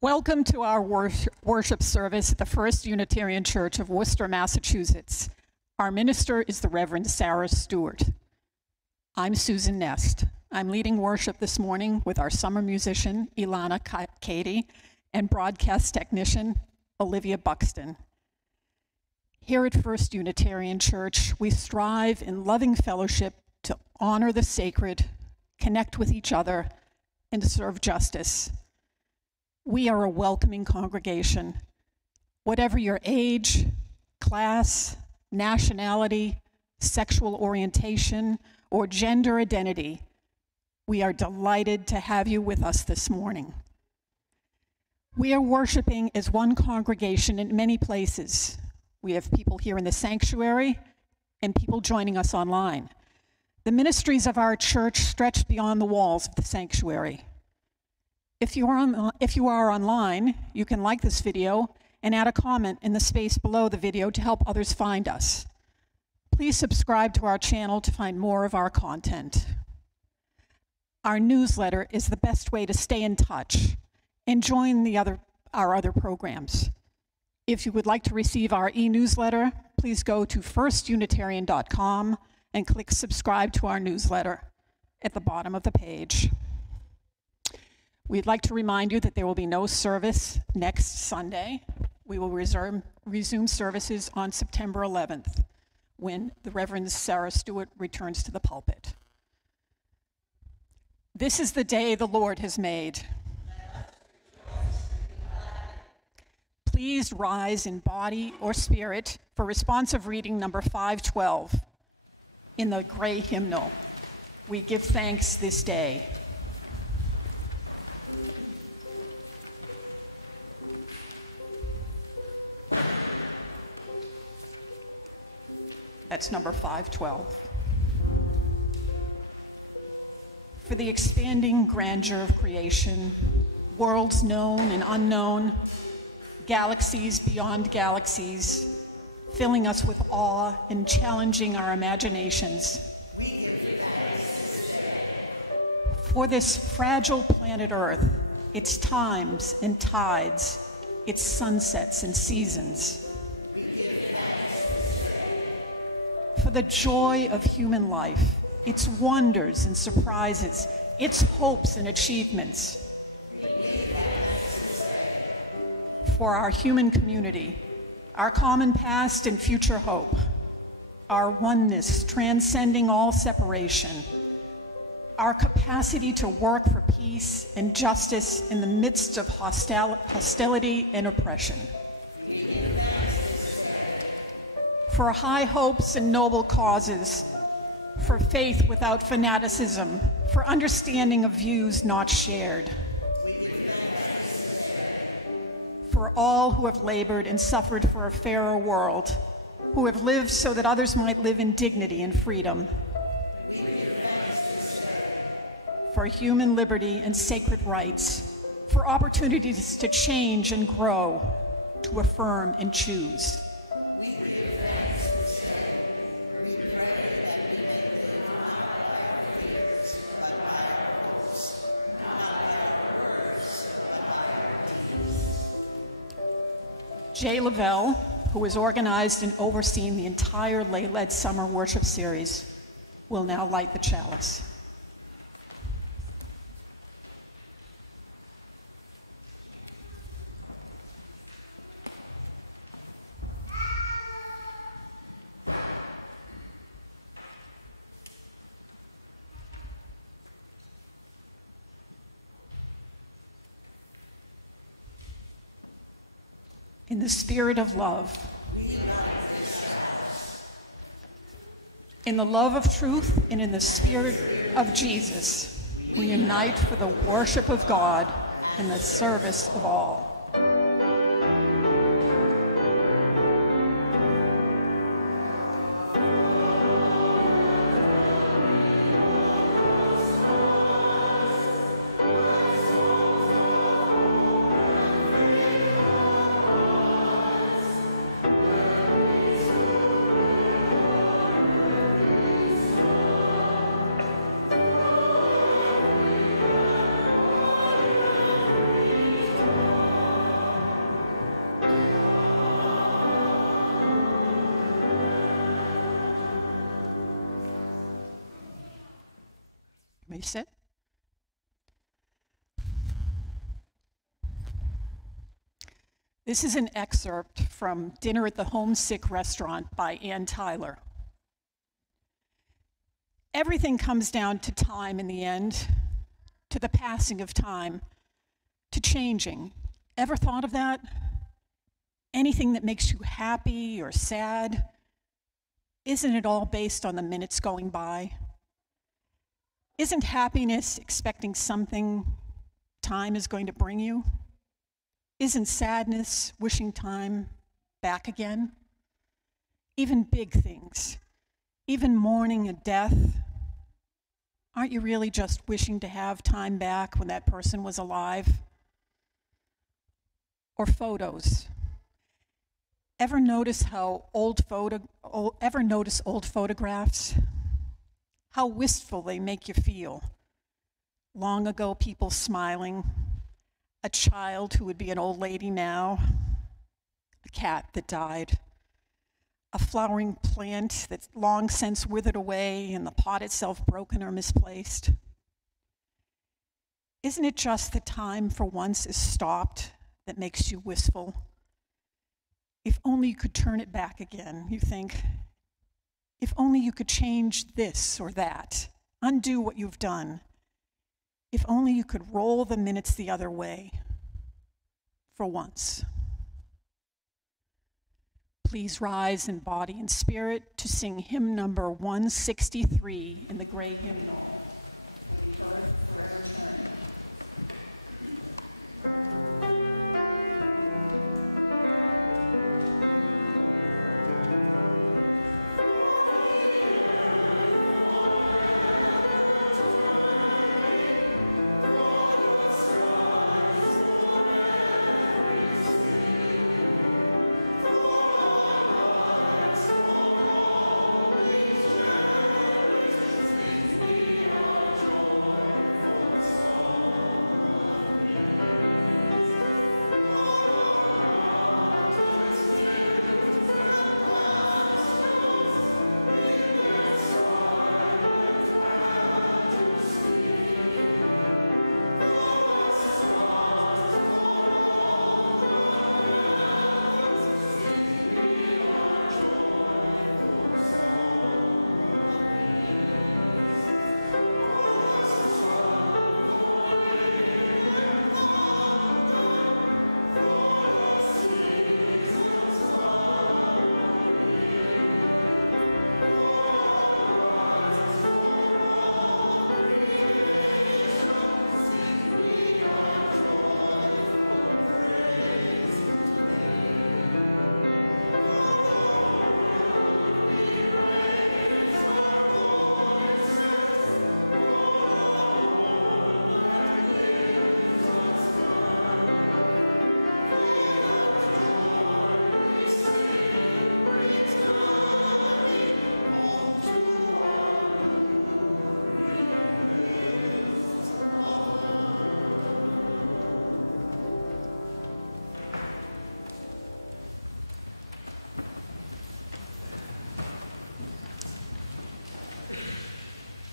Welcome to our worship service at the First Unitarian Church of Worcester, Massachusetts. Our minister is the Reverend Sarah Stewart. I'm Susan Nest. I'm leading worship this morning with our summer musician, Ilana Katie, and broadcast technician, Olivia Buxton. Here at First Unitarian Church, we strive in loving fellowship to honor the sacred, connect with each other, and to serve justice. We are a welcoming congregation. Whatever your age, class, nationality, sexual orientation, or gender identity, we are delighted to have you with us this morning. We are worshiping as one congregation in many places. We have people here in the sanctuary and people joining us online. The ministries of our church stretch beyond the walls of the sanctuary. If you are online, you can like this video and add a comment in the space below the video to help others find us. Please subscribe to our channel to find more of our content. Our newsletter is the best way to stay in touch and join our other programs. If you would like to receive our e-newsletter, please go to firstunitarian.com and click subscribe to our newsletter at the bottom of the page. We'd like to remind you that there will be no service next Sunday. We will resume services on September 11th when the Reverend Sarah Stewart returns to the pulpit. This is the day the Lord has made. Please rise in body or spirit for responsive reading number 512 in the gray hymnal. We give thanks this day. That's number 512. For the expanding grandeur of creation, worlds known and unknown, galaxies beyond galaxies, filling us with awe and challenging our imaginations, we give thanks this day. For this fragile planet Earth, its times and tides, its sunsets and seasons, we give thanks this day. For the joy of human life, its wonders and surprises, its hopes and achievements, we give thanks this day. For our human community, our common past and future hope, our oneness transcending all separation, our capacity to work for peace and justice in the midst of hostility and oppression. We give thanks this day. For high hopes and noble causes, for faith without fanaticism, for understanding of views not shared. We give thanks this day. For all who have labored and suffered for a fairer world, who have lived so that others might live in dignity and freedom. We give thanks this day. For human liberty and sacred rights, for opportunities to change and grow, to affirm and choose. We give thanks this day. We pray that we may live not by our fears, but by our hopes, not by our words, but by our deeds. Jay Lavelle, who has organized and overseen the entire late-led summer worship series, will now light the chalice. In the spirit of love, we light this chalice. In the love of truth and in the spirit of Jesus, we unite for the worship of God and the service of all. Oh This is an excerpt from Dinner at the Homesick restaurant by Ann Tyler. Everything comes down to time in the end, to the passing of time, to changing. Ever thought of that? Anything that makes you happy or sad, isn't it all based on the minutes going by? Isn't happiness expecting something time is going to bring you? Isn't sadness wishing time back again? Even big things, even mourning a death, aren't you really just wishing to have time back when that person was alive? Or photos. Ever notice old photographs? How wistful they make you feel. Long ago, people smiling, a child who would be an old lady now, a cat that died, a flowering plant that's long since withered away and the pot itself broken or misplaced. Isn't it just that time for once is stopped that makes you wistful? If only you could turn it back again, you think. If only you could change this or that, undo what you've done. If only you could roll the minutes the other way, for once. Please rise in body and spirit to sing hymn number 163 in the great hymnal, For the Earth Forever Turning.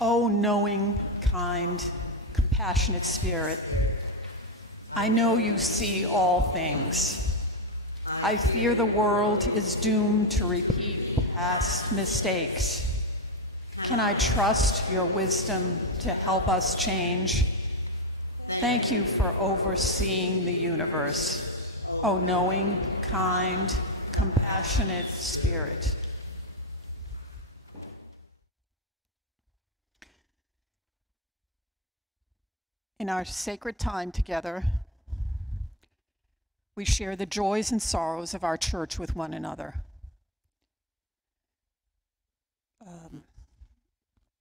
O knowing, kind, compassionate Spirit, I know you see all things. I fear the world is doomed to repeat past mistakes. Can I trust your wisdom to help us change? Thank you for overseeing the universe, O knowing, kind, compassionate Spirit. In our sacred time together, we share the joys and sorrows of our church with one another.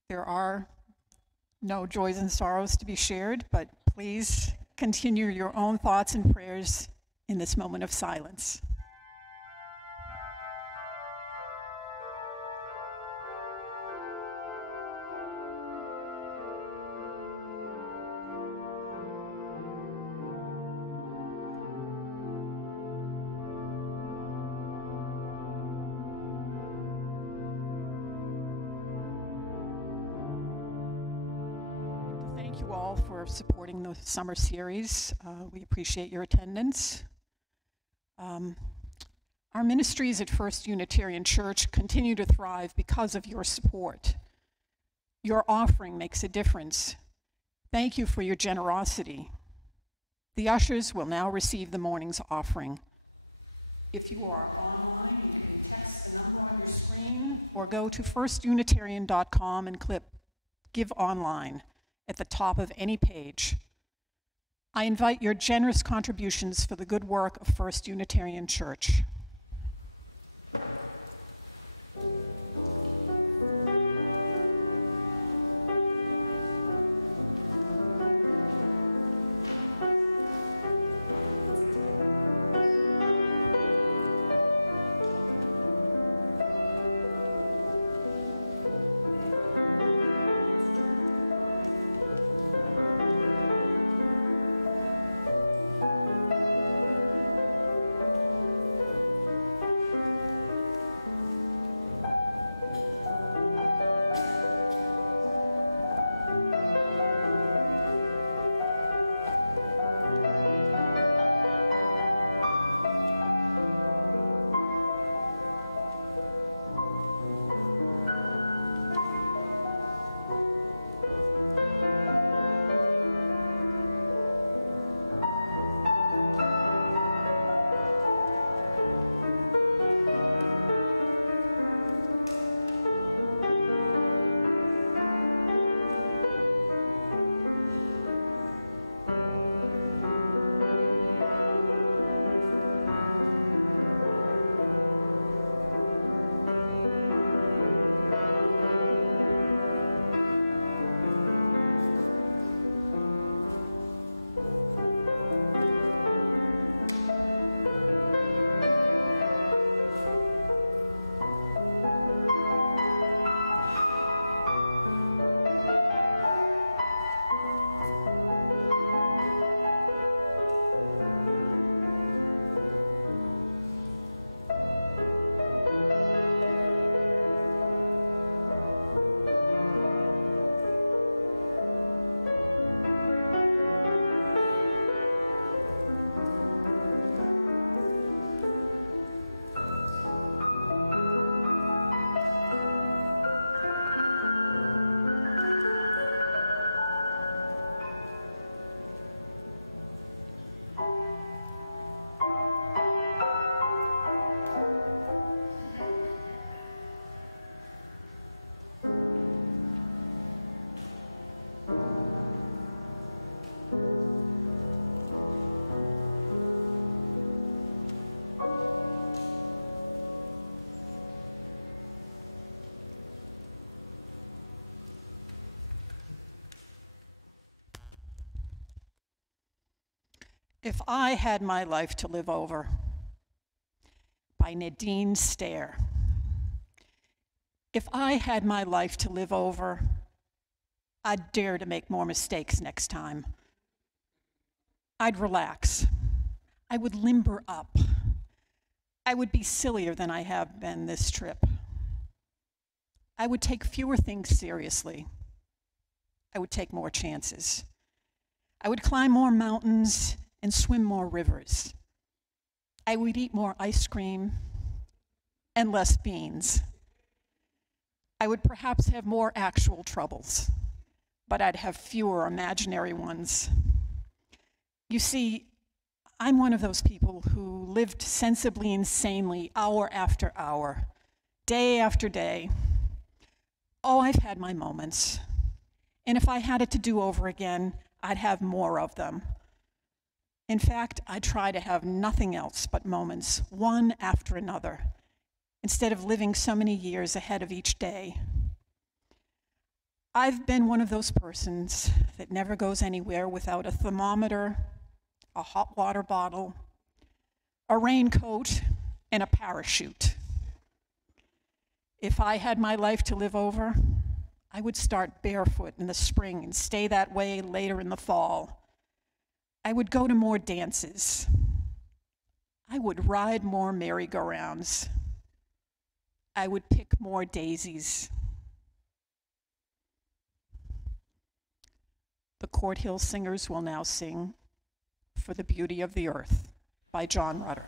There are no joys and sorrows to be shared, but please continue your own thoughts and prayers in this moment of silence. For supporting the summer series. We appreciate your attendance. Our ministries at First Unitarian Church continue to thrive because of your support. Your offering makes a difference. Thank you for your generosity. The ushers will now receive the morning's offering. If you are online, you can text the number on your screen or go to firstunitarian.com and click Give Online at the top of any page. I invite your generous contributions for the good work of First Unitarian Church. If I Had My Life to Live Over, by Nadine Stair. If I had my life to live over, I'd dare to make more mistakes next time. I'd relax. I would limber up. I would be sillier than I have been this trip. I would take fewer things seriously. I would take more chances. I would climb more mountains and swim more rivers. I would eat more ice cream and less beans. I would perhaps have more actual troubles, but I'd have fewer imaginary ones. You see, I'm one of those people who lived sensibly insanely hour after hour, day after day. Oh, I've had my moments. And if I had it to do over again, I'd have more of them. In fact, I try to have nothing else but moments, one after another, instead of living so many years ahead of each day. I've been one of those persons that never goes anywhere without a thermometer, a hot water bottle, a raincoat, and a parachute. If I had my life to live over, I would start barefoot in the spring and stay that way later in the fall. I would go to more dances. I would ride more merry-go-rounds. I would pick more daisies. The Court Hill Singers will now sing For the Beauty of the Earth by John Rutter.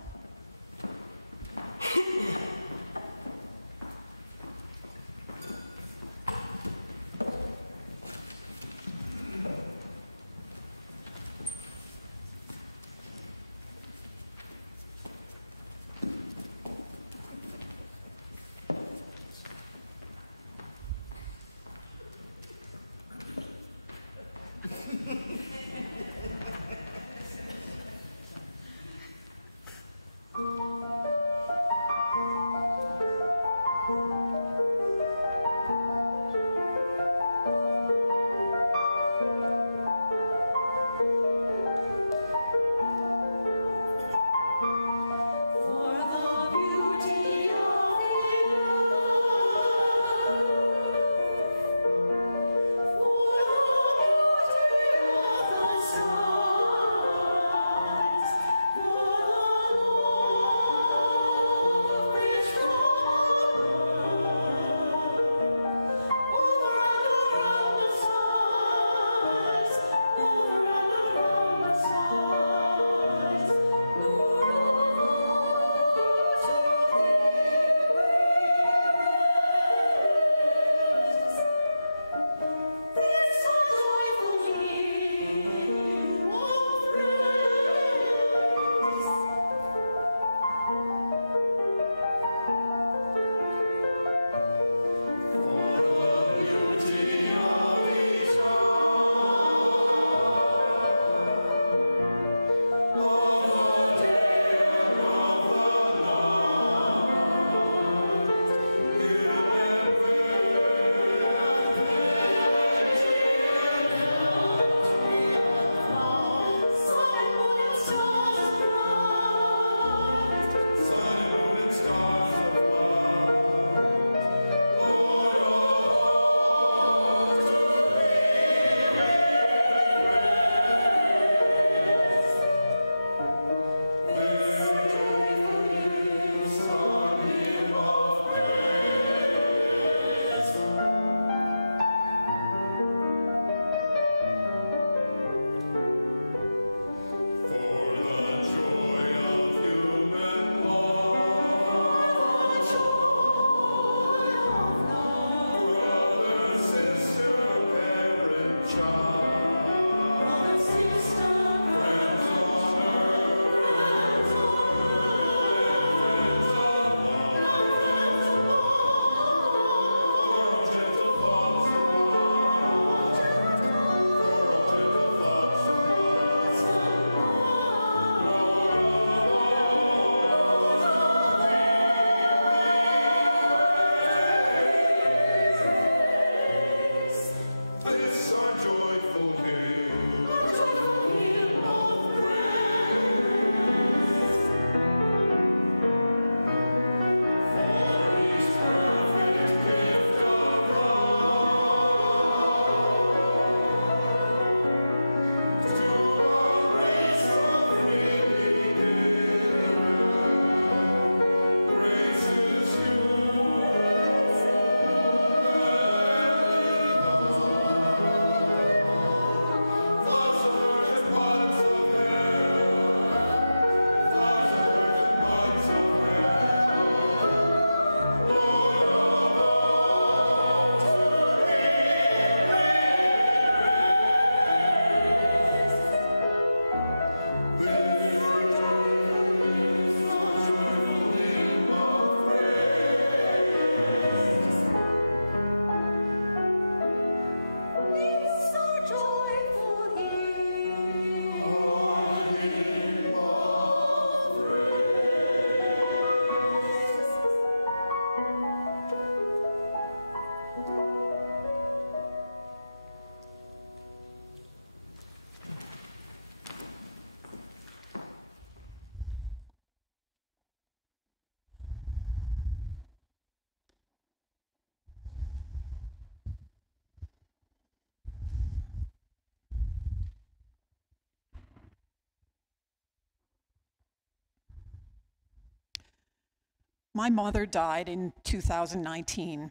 My mother died in 2019.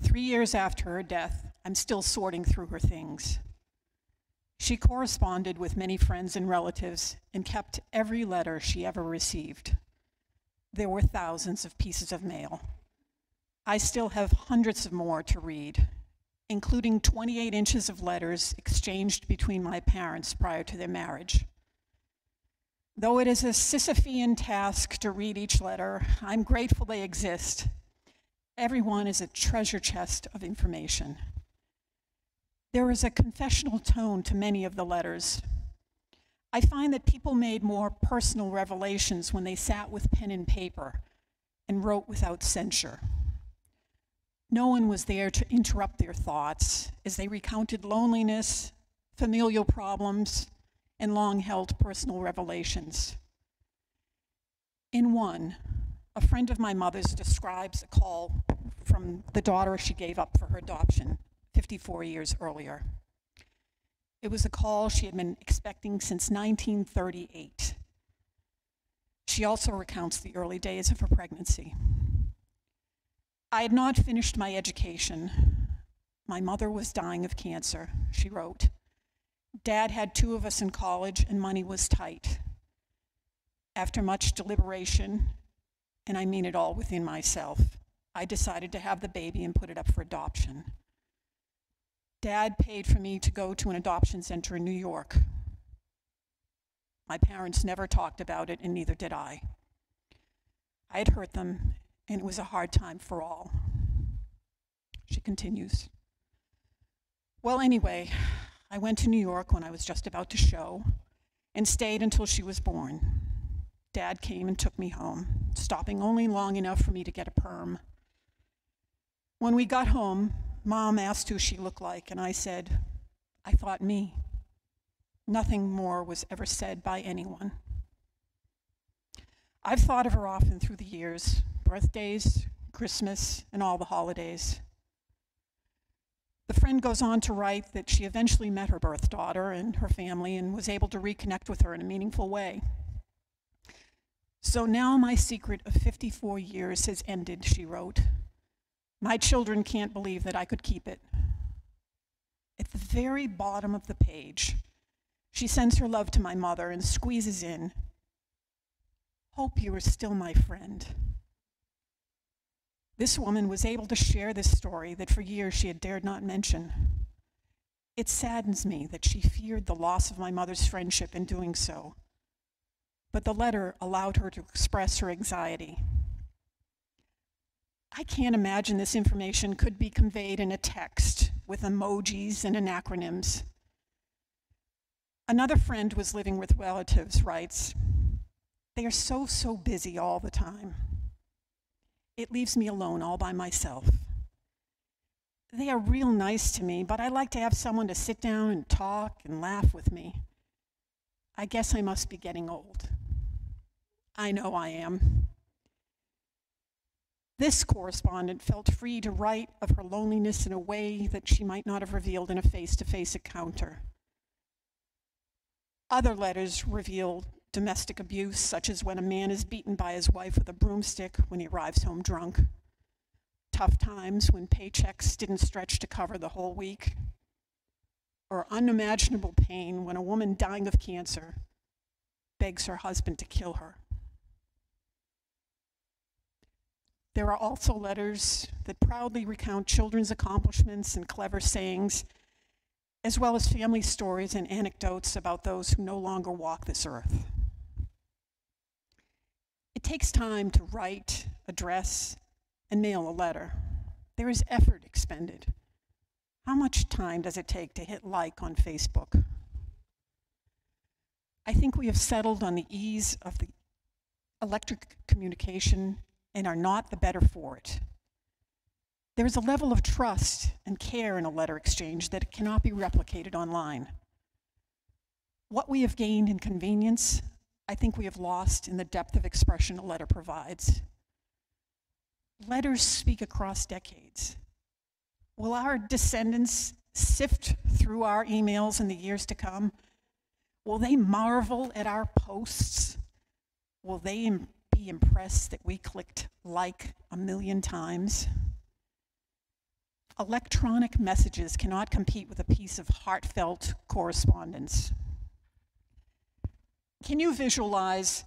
3 years after her death, I'm still sorting through her things. She corresponded with many friends and relatives and kept every letter she ever received. there were thousands of pieces of mail. I still have hundreds of more to read, including 28 inches of letters exchanged between my parents prior to their marriage. Though it is a Sisyphean task to read each letter, I'm grateful they exist. Everyone is a treasure chest of information. There is a confessional tone to many of the letters. I find that people made more personal revelations when they sat with pen and paper and wrote without censure. No one was there to interrupt their thoughts as they recounted loneliness, familial problems, and long-held personal revelations. In one, a friend of my mother's describes a call from the daughter she gave up for her adoption 54 years earlier. It was a call she had been expecting since 1938. She also recounts the early days of her pregnancy. I had not finished my education. My mother was dying of cancer, she wrote. Dad had 2 of us in college and money was tight. After much deliberation, and I mean it all within myself, I decided to have the baby and put it up for adoption. Dad paid for me to go to an adoption center in New York. My parents never talked about it, and neither did I. I had hurt them, and it was a hard time for all. She continues. Well, anyway, I went to New York when I was just about to show and stayed until she was born. Dad came and took me home, stopping only long enough for me to get a perm. When we got home, Mom asked who she looked like, and I said, I thought me. Nothing more was ever said by anyone. I've thought of her often through the years, birthdays, Christmas, and all the holidays. The friend goes on to write that she eventually met her birth daughter and her family and was able to reconnect with her in a meaningful way. So now my secret of 54 years has ended, she wrote. My children can't believe that I could keep it. At the very bottom of the page, she sends her love to my mother and squeezes in, hope you are still my friend. This woman was able to share this story that for years she had dared not mention. It saddens me that she feared the loss of my mother's friendship in doing so, but the letter allowed her to express her anxiety. I can't imagine this information could be conveyed in a text with emojis and acronyms. Another friend who was living with relatives writes, they are so busy all the time. It leaves me alone all by myself. They are real nice to me, but I like to have someone to sit down and talk and laugh with me. I guess I must be getting old. I know I am. This correspondent felt free to write of her loneliness in a way that she might not have revealed in a face-to-face encounter. Other letters revealed domestic abuse, such as when a man is beaten by his wife with a broomstick when he arrives home drunk. Tough times when paychecks didn't stretch to cover the whole week. Or unimaginable pain when a woman dying of cancer begs her husband to kill her. There are also letters that proudly recount children's accomplishments and clever sayings, as well as family stories and anecdotes about those who no longer walk this earth. It takes time to write, address, and mail a letter. There is effort expended. How much time does it take to hit like on Facebook? I think we have settled on the ease of the electric communication and are not the better for it. There is a level of trust and care in a letter exchange that cannot be replicated online. What we have gained in convenience, I think we have lost in the depth of expression a letter provides. Letters speak across decades. Will our descendants sift through our emails in the years to come? Will they marvel at our posts? Will they be impressed that we clicked like 1,000,000 times? Electronic messages cannot compete with a piece of heartfelt correspondence. Can you visualize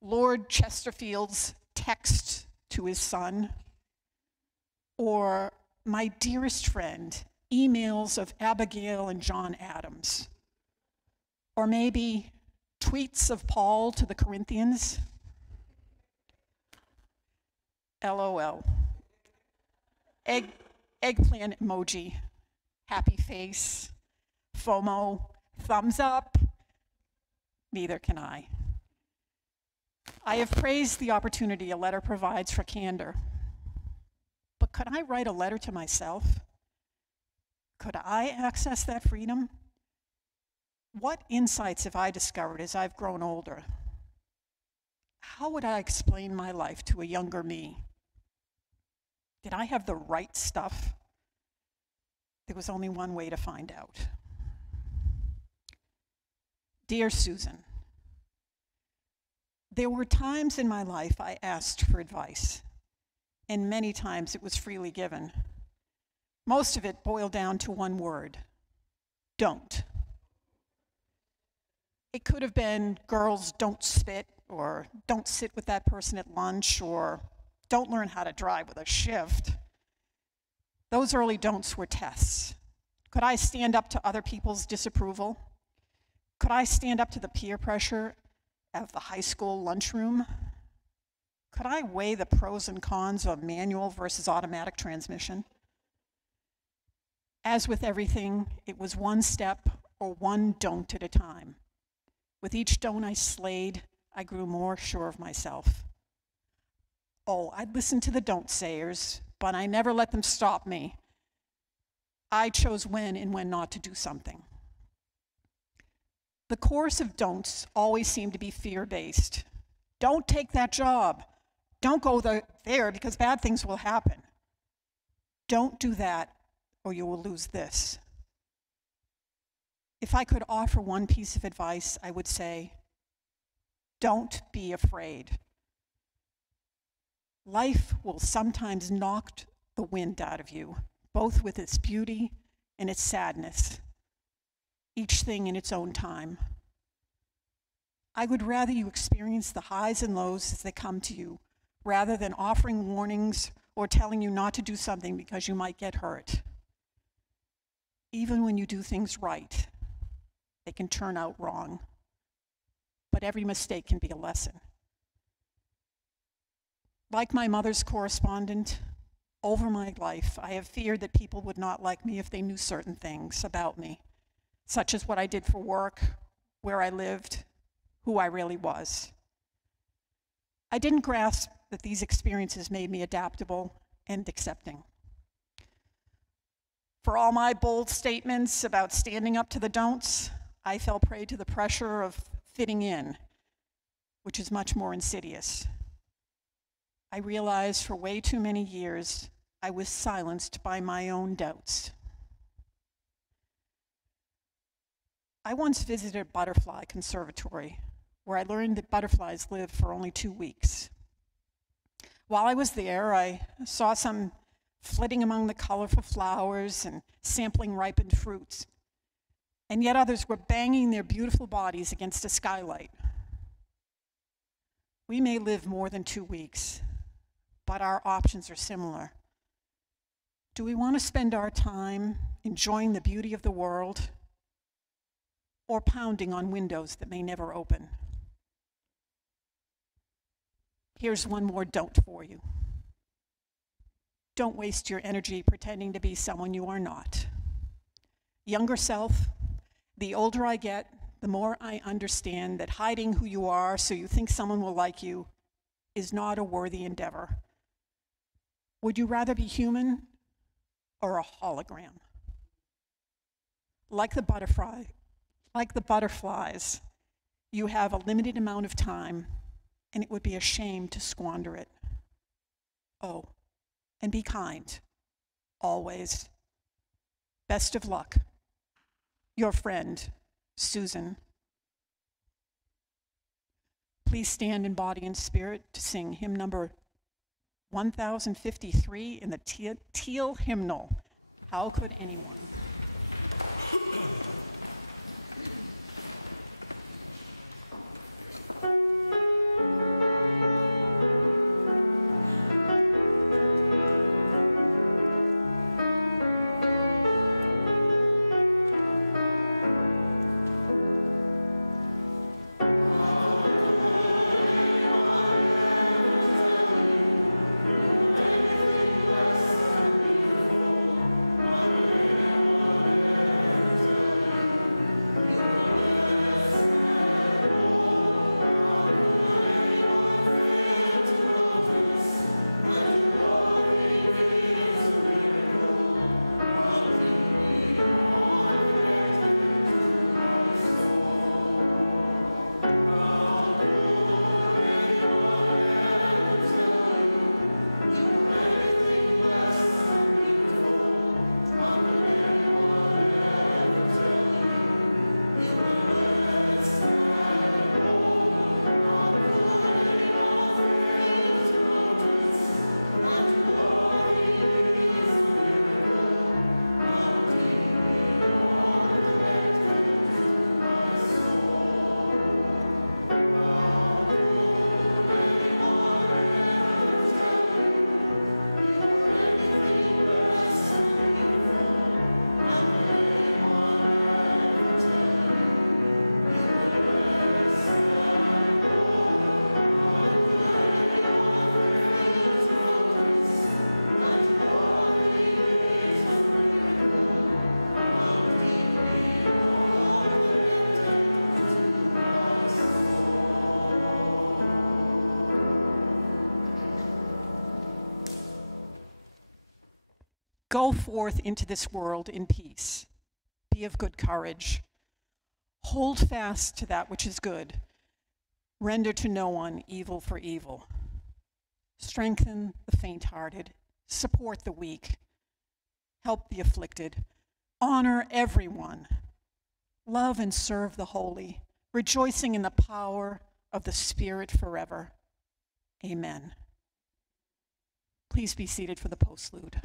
Lord Chesterfield's text to his son, or my dearest friend, emails of Abigail and John Adams, or maybe tweets of Paul to the Corinthians. LOL. Eggplant emoji, happy face, FOMO, thumbs up. Neither can I. I have praised the opportunity a letter provides for candor. But could I write a letter to myself? Could I access that freedom? What insights have I discovered as I've grown older? How would I explain my life to a younger me? Did I have the right stuff? There was only one way to find out. Dear Susan, there were times in my life I asked for advice, and many times it was freely given. Most of it boiled down to one word: don't. It could have been, girls, don't spit, or don't sit with that person at lunch, or don't learn how to drive with a shift. Those early don'ts were tests. Could I stand up to other people's disapproval? Could I stand up to the peer pressure of the high school lunchroom? Could I weigh the pros and cons of manual versus automatic transmission? As with everything, it was one step or one don't at a time. With each don't I slayed, I grew more sure of myself. Oh, I'd listen to the don't sayers, but I never let them stop me. I chose when and when not to do something. The chorus of don'ts always seemed to be fear-based. Don't take that job. Don't go there because bad things will happen. Don't do that or you will lose this. If I could offer one piece of advice, I would say, don't be afraid. Life will sometimes knock the wind out of you, both with its beauty and its sadness, each thing in its own time. I would rather you experience the highs and lows as they come to you, rather than offering warnings or telling you not to do something because you might get hurt. Even when you do things right, they can turn out wrong. But every mistake can be a lesson. Like my mother's correspondent, over my life, I have feared that people would not like me if they knew certain things about me, such as what I did for work, where I lived, who I really was. I didn't grasp that these experiences made me adaptable and accepting. For all my bold statements about standing up to the don'ts, I fell prey to the pressure of fitting in, which is much more insidious. I realized for way too many years I was silenced by my own doubts. I once visited a butterfly conservatory where I learned that butterflies live for only 2 weeks. While I was there, I saw some flitting among the colorful flowers and sampling ripened fruits, and yet others were banging their beautiful bodies against a skylight. We may live more than 2 weeks, but our options are similar. Do we want to spend our time enjoying the beauty of the world or pounding on windows that may never open? Here's one more don't for you. Don't waste your energy pretending to be someone you are not. Younger self, the older I get, the more I understand that hiding who you are so you think someone will like you is not a worthy endeavor. Would you rather be human or a hologram? Like the butterflies, you have a limited amount of time, and it would be a shame to squander it. Oh, and be kind, always. Best of luck. Your friend, Susan. Please stand in body and spirit to sing hymn number 1053 in the Teal hymnal. How could anyone? go forth into this world in peace. Be of good courage. Hold fast to that which is good. Render to no one evil for evil. Strengthen the faint-hearted. Support the weak. Help the afflicted. Honor everyone. Love and serve the holy, rejoicing in the power of the Spirit forever. Amen. Please be seated for the postlude.